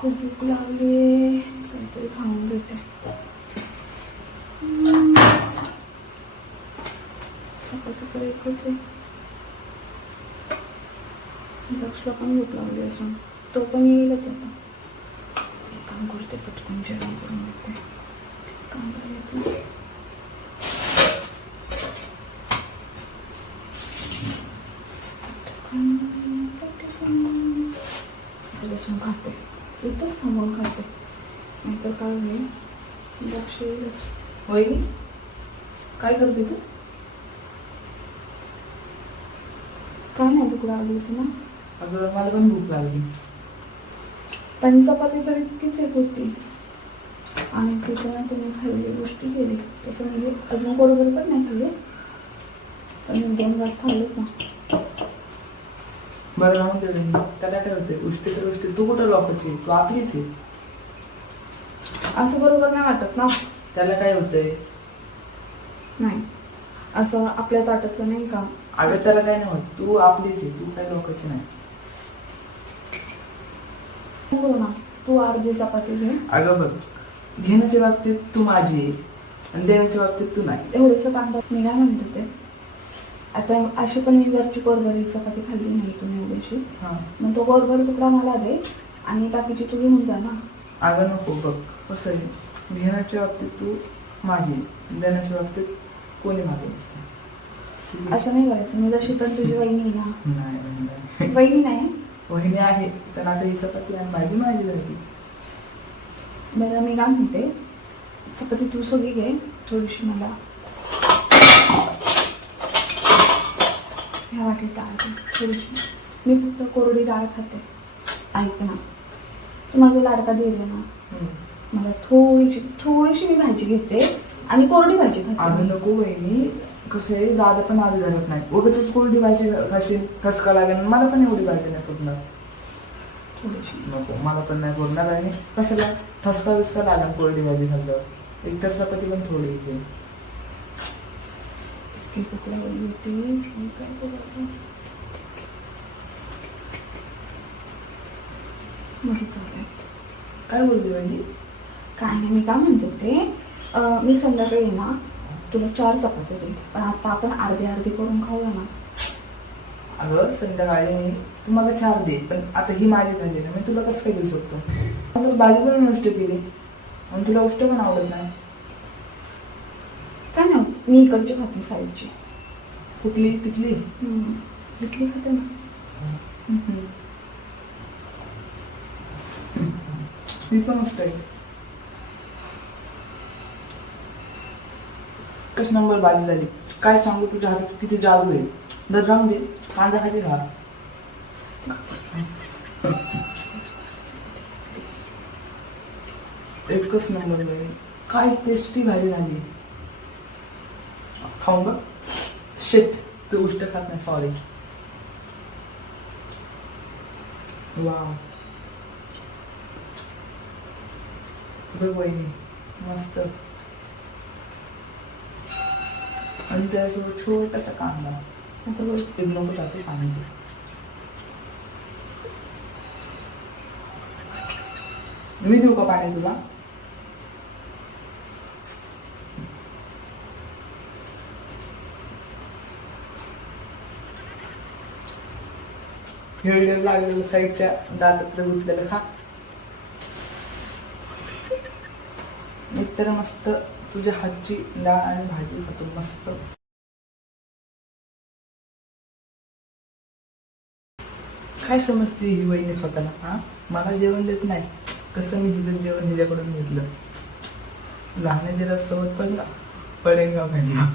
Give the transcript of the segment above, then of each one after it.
खूप भूक लागली. काहीतरी खाऊन घेते. सकाळचं एकच आहे. लक्षला पण भूक लागली असं तो पण येईलच आता. एक काम करते पटकन जेवण करून घेते. काम करायचं बसून खाते. इथंच थांबून खाते. नाहीतर काय होईल? लक्ष येईलच. वहिनी काय करते तू? काय नाही भूक लागली होती ना. अगं मला पण भूक लागली. पण चपाती तर इतकीच एक होती. आणि तिथं ना तुम्ही खाल्लेली गोष्टी केली. तसं म्हणजे अजून बरोबर पण नाही खाल्ले. पण मी दोन घास खाल्लेत ना. बरं राहून दे त्याला काय होते उष्टी तर उष्टी. तू कुठं लोकांची तू आपलीच आहे. असं बरोबर नाही वाटत ना. त्याला काय होतंय? नाही. असं आपल्या ताटातलं नाही का अगं त्याला काय नाही होत. तू आपलीच आहे. तू काय लोकांची नाही. हो ना. तू अर्धी चपाती घे. अगं बघ. घेण्याच्या बाबतीत तू माझी आहे. आणि देण्याच्या बाबतीत तू नाही. एवढंसं कांदा मी काय म्हणत होते? आता अशी पण मी वरची कोरभरी चपाती खाल्ली नाही तुम्ही एवढीशी हां. मग तो कोरभर तुकडा मला दे आणि बाकीची तू घेऊन जा ना. अगं नको बघ कसं आहे? घेण्याच्या बाबतीत तू माझी आहे. देण्याच्या बाबतीत कोणी माझं नसतं असं नाही करायचं मी जशी पण तुझी वहिनी ना. नाही वहिनी नाही. वहिनी नाही? वहिनी आहे पण आता ही चपाती आणि भाजी माझी झाली. बरं मी काय म्हणते? चपाती तू सगळी घे थोडीशी मला ह्या वाटीत डाळ? थोडीशी. मी फक्त कोरडी डाळ खाते. ऐक ना. तू माझा लाडका दिले ना. मला थोडीशी थोडीशी मी भाजी घेते आणि कोरडी भाजी आम्ही खाते नको वहिनी. कसं आहे दादा पण आज घरात नाही उगाच कोरडी भाजी खाशील ठसका लागेल? मला पण एवढी भाजी नाही पुरणार. थोडीशी. नको मला पण नाही पुरणार आणि कशाला? ठसका बिसका लागेल कोरडी भाजी खाल्ल्यावर. एकतर चपाती पण थोडी आहे. इतकी भूक लागली होती काय आता? मध्ये चाललंय काय बोलली वहिनी काय नाही मी काय म्हणत अं, मी संध्याकाळी ना तुला चार चपात्या देते पण आता आपण अर्धी अर्धी करून खाऊया ना. अगं संध्याकाळी मी तुम्हाला चार दे पण आता ही माझी झाली ना मी तुला कसं काय देऊ शकतो? आता भाजी पण नष्ट केली. आणि तुला गोष्ट पण आवडत नाही. मी इकडची खाते साईडची. कुठली? तिथली? हम्म. इथली खाते ना. मी पण गोष्ट आहे एकच नंबर भाजी झाली. काय सांगू तुझ्या हातात? किती जादू आहे. दर राहून दे. कांदा खाली राहा एकच नंबर झाली काय टेस्टी भाजी झाली. खाऊन बघ शेट तू गोष्ट खात नाही सॉरी वा वहिनी मस्त आणि त्याच्यासोबत छोटासा कांदा आता बघ नको जाते पाणी मी देऊ का पाणी तुला हिरड्याला लागलेलं साईडच्या दातातलं गुतलेलं खा. मित्र मस्त तुझ्या हातची डाळ आणि भाजी खातो मस्त. काय समजते ही वहिनी स्वतःला हा? मला जेवण देत नाही. कसं मी तिथं जेवण हिच्याकडून घेतलं? लहान दिला सोबत पडला पडेगाव म्हणला?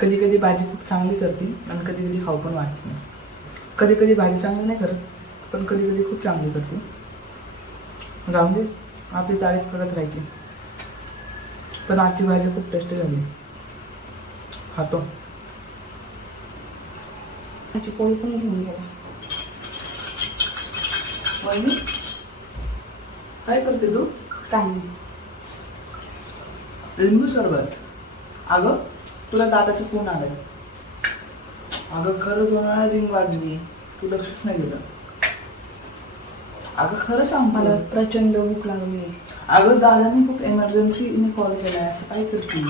कधी कधी भाजी खूप चांगली करते आणि कधी कधी खाऊ पण वाटत नाही. कधी कधी भाजी चांगली नाही करत पण कधी कधी खूप चांगली करते राहून दे आपली तारीफ करत राहायची. पण आजची भाजी खूप टेस्टी झाली. खातो. पोळी पण घेऊन गेला. वहिनी काय करते तू? काय नाही. लिंबू सरबत. अगं तुला दादाचा फोन आलाय. अगं खरं दोन रिंग वाजली. तू लक्षच नाही दिलं. अगं खरं सांग मला मला प्रचंड भूक लागली. अगं दादाने खूप एमर्जन्सीने कॉल केलाय. असं काय करते?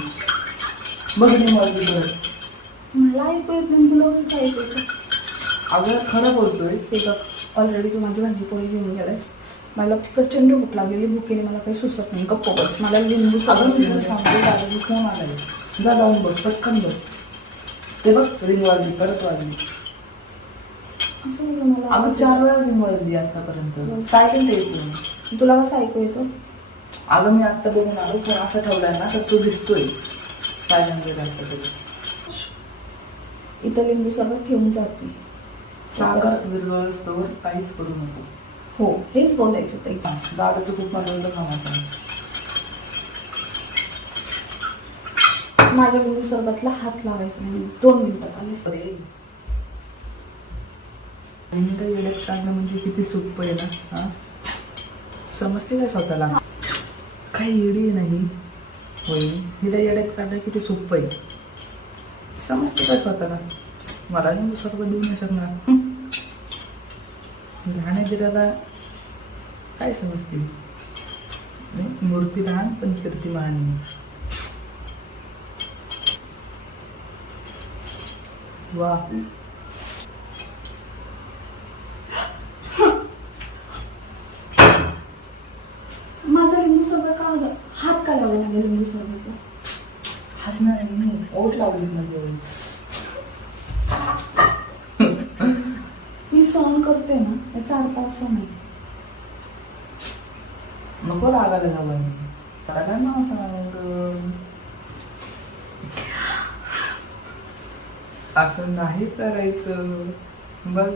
बघ नी मर्जी बघ मला ऐकू येत नाही तुला कसं काय ऐकू येतं? अगं खरं बोलतोय. ते बघ ऑलरेडी तू माझी भाजी पोळी घेऊन गेलास मला प्रचंड भूक लागलेली भुकेने मला काही सुचत नाही. गप्प बस. मला लिंबू अगं मी तुला सांगतो दादाने फोन आलाय. जा जाऊन बघ पटकन बघ ते बघ रिंग वाजली परत वाजली असं मला अगं चार वेळा रिंग वाजली आतापर्यंत सायलेंट येतो तुला कसं ऐकू येतं अगं मी आत्ता बघून आलो फोन असा ठेवलाय ना तर तो दिसतोय सायलेंट तरी इथं लिंबू सरबत ठेवून जाते साखर विरवळस्तवर काहीच करू नको हो हेच बोलायचं हा, दादाचं खूप मनोरंजन कामाचं माझ्या लिंबू सरबतला हात लावायचा नाही. दोन मिनिटात आले अरे म्हणजे किती सोपं आहे ना हा? समजते का स्वतःला? काही येडी नाही. होय. हिला येड्यात काढणं किती सोपं आहे. समजते काय स्वतःला? मला नाही सर्व देऊ नाही शकणार. लहान दिराला काय समजते? नाही, मूर्ती लहान पण कीर्ती महान वा. माझा लिंबू सरबत का होता? हात का लावा लागेल लिंबू सरबतला हात नाही नाही, ओठ लावली म्हणजे मी सहन करते ना याचा अर्थ असा नाही. नको रागायला जावं मला काय नाव सांग असं नाही करायचं. बघ.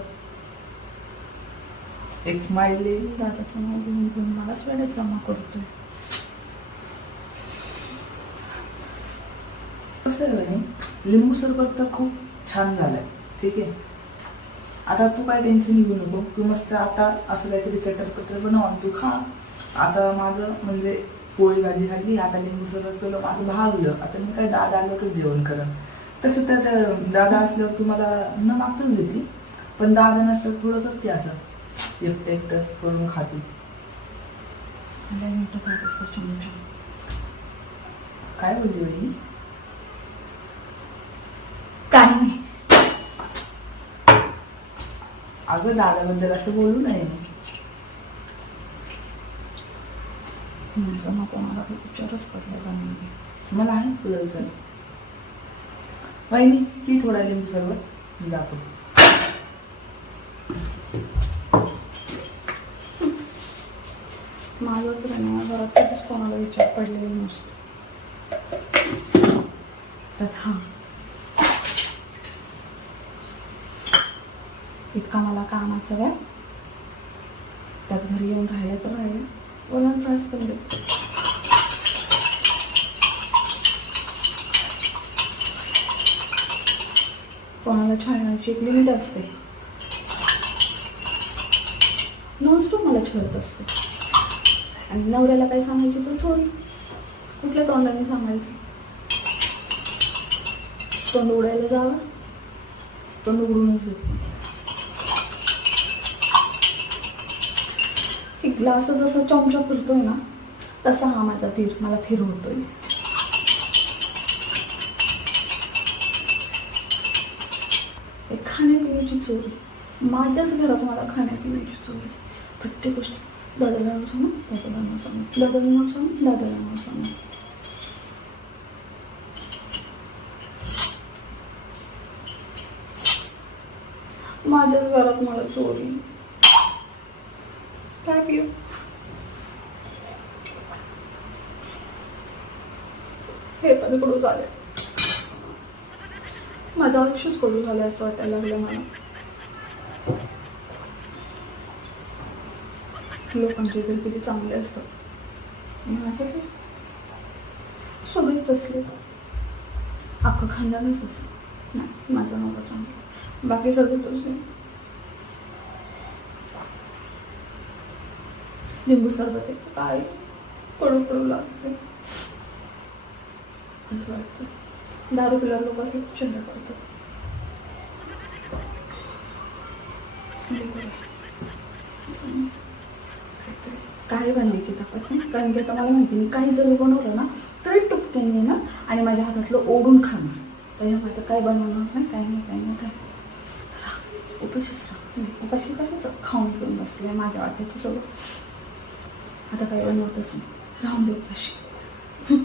एक स्माइली दादाचं नाव घेऊन घेऊन मलाच वेळेत जमा करतोय. कसं आहे म्हणे लिंबू सरबत तर खूप छान झालंय. ठीक आहे? आता तू काय टेन्शन घेऊ नको. तू मस्त आता असं काहीतरी चटरपटर बनव आणि तू खा. आता माझं म्हणजे पोळी भाजी खाल्ली आता लिंबू सरबत केलं माझं भागलं आता मी काय दादा आल्यावरच जेवण करन तसं तर दादा असल्यावर तू मला न मागतच देते. पण दादा नसल्यावर थोडं करते असं. एकटं एकटं करून खाते. काय बोलली वहिनी काय नाही. अगं दादाबद्दल असं बोलू नये. नको मला विचारच मला आहे तुला विचार पहिली ती थोडा लिंबू सरबत? जातो माझं तर ना घरात खूपच कोणाला विचार पडलेला नसतो. त्यात हा. इतका मला कामाचा व्याप. त्यात घरी येऊन राहिलं तर राहिलं वरण त्रास पण देतो कोणाला छळण्याची एक लिमिट असते. नॉनस्टॉप मला छळत असतो. आणि नवऱ्याला काही सांगायची तर चोरी कुठल्या तोंडाने सांगायचं? तोंड उडायला जावं. तोंड उघडूनच देत ग्लास जसा चमचा फिरतोय ना तसा हा माझा तीर. मला फिरवतोय. खाण्यापिण्याची चोरी. माझ्याच घरात मला खाण्यापिण्याची चोरी. प्रत्येक गोष्ट दादाला नाव सांगू दादाला नाव सांगू दादाला नाव सांगू दादाला नाव सांगू. माझ्याच घरात मला चोरी. काय पिऊ हे पण कडू चालेल माझं आयुष्यच कडू झालं असं वाटायला लागलं मला. लोकांचे तर किती चांगले असतात. माझं तर सगळेच असले अख्खं खानदानच असं. नाही माझा नवरा चांगला. बाकी सगळे तसे लिंबू सरबत आहे. काय पडू पडू लागते असं वाटतं. दारू पिल्यावर लोक असं चेहरा करतात. काहीतरी काय बनवायची ताकद नाही. कारण की आता मला माहिती नाही काही जरी बनवलं ना तरी टुपक्याने ना आणि माझ्या हातातलं ओढून खाणार. त्याच्यामुळे आता काय बनवणार नाही काय नाही काय नाही काय उपाशीच राह. म्हणजे उपाशी कशाचं? खाऊन पिऊन बसले माझ्या वाट्याचं सगळं. आता काय बनवतच नाही. राहून दे उपाशी.